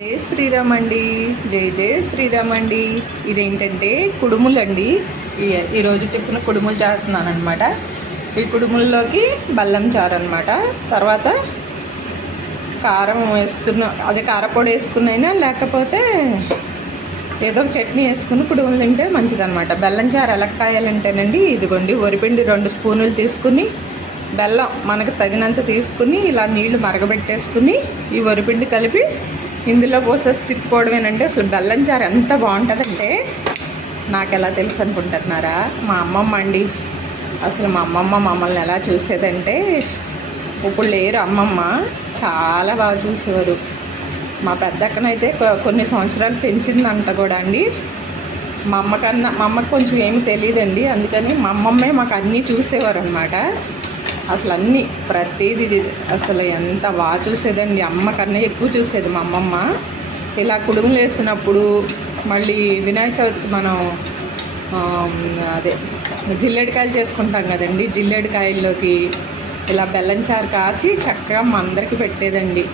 జై శ్రీరామ్ అండి. జై జై శ్రీరామ్ అండి. ఇదేంటంటే కుడుములు అండి. ఈరోజు టిఫిన్ కుడుములు చేస్తున్నాను అనమాట. ఈ కుడుముల్లోకి బెల్లం చారు అనమాట. తర్వాత కారం వేసుకున్న అదే కారపొడి వేసుకున్నైనా లేకపోతే ఏదో చట్నీ వేసుకుని కుడుములు తింటే మంచిదన్నమాట. బెల్లం చారు ఎలా కాయాలంటేనండి, ఇదిగోండి వరిపిండి 2 స్పూనులు తీసుకుని బెల్లం మనకు తగినంత తీసుకుని ఇలా నీళ్లు మరగబెట్టేసుకుని ఈ వరిపిండి కలిపి ఇందులో పోసేసి తిప్పుకోవడమేనంటే అసలు బెల్లం చారు ఎంత బాగుంటుందంటే నాకు ఎలా తెలుసు అనుకుంటున్నారా? మా అమ్మమ్మ అండి. అసలు మా అమ్మమ్మ మమ్మల్ని ఎలా చూసేదంటే, ఇప్పుడు లేరు అమ్మమ్మ, చాలా బాగా చూసేవారు. మా పెద్దక్కనైతే కొన్ని సంవత్సరాలు పెంచిందంట కూడా అండి. మా అమ్మకి కొంచెం ఏమి తెలియదండి, అందుకని మా అమ్మమ్మే మాకు అన్నీ చూసేవారు అనమాట. అసలు అన్నీ ప్రతిదీ అసలు ఎంత బాగా చూసేదండి. అమ్మ కన్నా ఎక్కువ చూసేది మా అమ్మమ్మ. ఇలా కుడుములు వేసినప్పుడు మళ్ళీ వినాయక చవితికి మనం అదే జిల్లేడికాయలు చేసుకుంటాం కదండి. జిల్లేడికాయల్లోకి ఇలా బెల్లం చారు కాసి చక్కగా మా అందరికి పెట్టేదండి.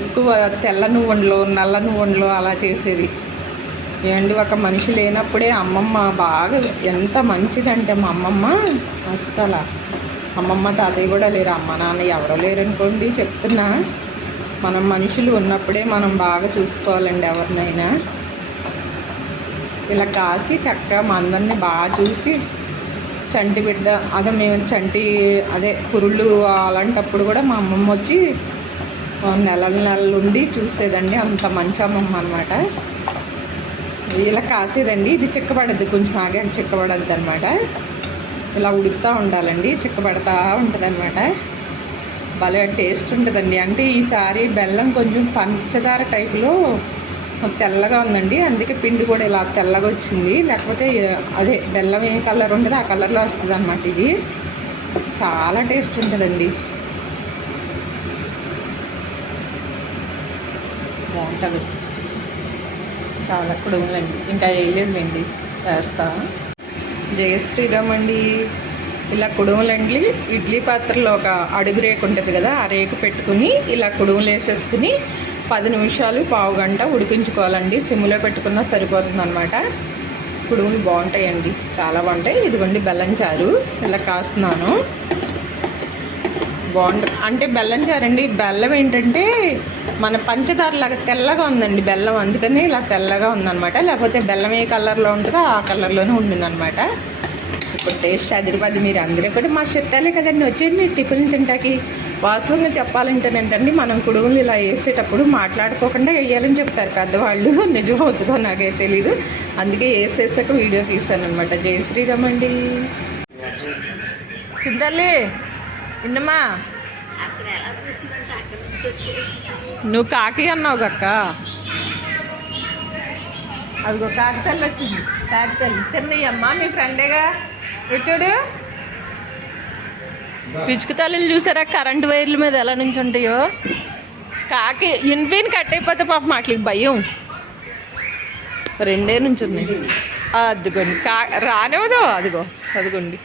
ఎక్కువ తెల్ల నువ్వుండ్లు నల్ల నువ్వుండ్లు అలా చేసేది. ఏంటి ఒక మనిషి లేనప్పుడే అమ్మమ్మ బాగా ఎంత మంచిదంటే మా అమ్మమ్మ అస్సలు. అమ్మమ్మ తాతయ్య కూడా లేరు, అమ్మ నాన్న ఎవరో లేరనుకోండి. చెప్తున్నా, మనం మనుషులు ఉన్నప్పుడే మనం బాగా చూసుకోవాలండి ఎవరినైనా. ఇలా కాసి చక్కగా మా అందరినీ బాగా చూసి చంటి బిడ్డ అదే మేము చంటి అదే పురుళ్ళు అలాంటప్పుడు కూడా మా అమ్మమ్మ వచ్చి నెలలు ఉండి చూసేదండి. అంత మంచి అమ్మమ్మ అనమాట. ఇలా కాసేదండి. ఇది చిక్కబడద్దు, కొంచెం ఆగాక చిక్కబడద్దు అనమాట. ఇలా ఉడుకుతూ ఉండాలండి, చిక్కబడతా ఉంటుంది అనమాట. భలే టేస్ట్ ఉంటుందండి. అంటే ఈసారి బెల్లం కొంచెం పంచదార టైపులో తెల్లగా ఉందండి, అందుకే పిండి కూడా ఇలా తెల్లగా వచ్చింది. లేకపోతే అదే బెల్లం ఏ కలర్ ఉంటుంది ఆ కలర్లో వస్తుంది అనమాట. ఇది చాలా టేస్ట్ ఉంటుందండి, బాగుంటుంది. చాలా కుడుములండి, ఇంకా వేయలేదులేండి, వేస్తా. జయ శ్రీరామ్ అండి. ఇలా కుడుములండి ఇడ్లీ పాత్రలో ఒక అడుగు రేకు ఉంటుంది కదా, ఆ రేకు పెట్టుకుని ఇలా కుడుములు వేసేసుకుని 10 నిమిషాలు పావు గంట ఉడికించుకోవాలండి. సిమ్లో పెట్టుకున్నా సరిపోతుంది అనమాట. కుడుములు బాగుంటాయండి, చాలా బాగుంటాయి. ఇదిగోండి బెల్లం చారు ఇలా కాస్తున్నాను. బాగుంటుంది అంటే బెల్లం చారు అండి. బెల్లం ఏంటంటే మన పంచదారలాగా తెల్లగా ఉందండి బెల్లం, అందుకని ఇలా తెల్లగా ఉందన్నమాట. లేకపోతే బెల్లం ఏ కలర్లో ఉంటుందో ఆ కలర్లోనే ఉండిందనమాట. ఇప్పుడు టేస్ట్ అదిరిపది. మీరు అందరూ కూడా మా చెత్తాలే కదండి వచ్చేయండి టిఫిన్ తింటాకి. వాస్తవంగా చెప్పాలంటేనంటండి, మనం కుడుములు ఇలా వేసేటప్పుడు మాట్లాడుకోకుండా వేయాలని చెప్తారు పెద్దవాళ్ళు. నిజం అవుతుందో నాకే తెలీదు, అందుకే వేసేసాక వీడియో తీశాను అనమాట. జై శ్రీరామ్ అండి. చింతల్లి ఇన్నమ్మా, నువ్వు కాకి అన్నావు కక్క, అదిగో కాకితల్లి వచ్చింది. కాకితల్లి తిన్నయ్యమ్మా, మీ ఫ్రెండేగా. చూడు పిచ్చుక తల్లిని చూసారా కరెంటు వైర్ల మీద ఎలా నుంచి ఉంటాయో. కాకి ఇన్ఫీన్ కట్ అయిపోతే పాపం వాటికి భయం. 2 నుంచి ఉన్నాయి. అదిగోండి రానివ్వదు. అదిగో అదిగోండి.